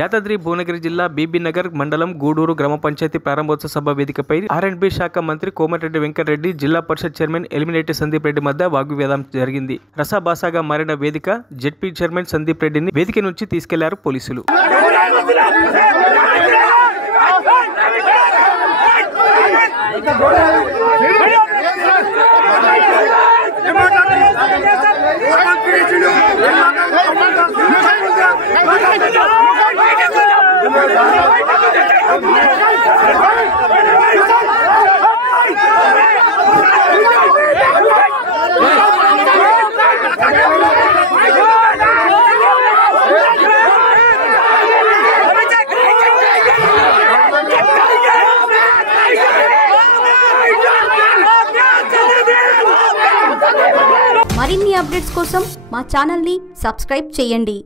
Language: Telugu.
యాదాద్రి భువనగిరి జిల్లా బీబీనగర్ మండలం గూడూరు గ్రామ పంచాయతీ ప్రారంభోత్సవ సభ వేదికపై ఆర్ఎండ్బి శాఖ మంత్రి కోమటిరెడ్డి వెంకటరెడ్డి, జిల్లా పరిషత్ చైర్మన్ ఎలిమినేటి సందీప్ రెడ్డి మధ్య వాగ్వివాదం జరిగింది. రసాభాసాగా మారిన వేదిక జెడ్పీ చైర్మన్ సందీప్ రెడ్డిని వేదిక నుంచి తీసుకెళ్లారు పోలీసులు. మరిన్ని అప్డేట్స్ కోసం మా ఛానల్ని సబ్స్క్రైబ్ చేయండి.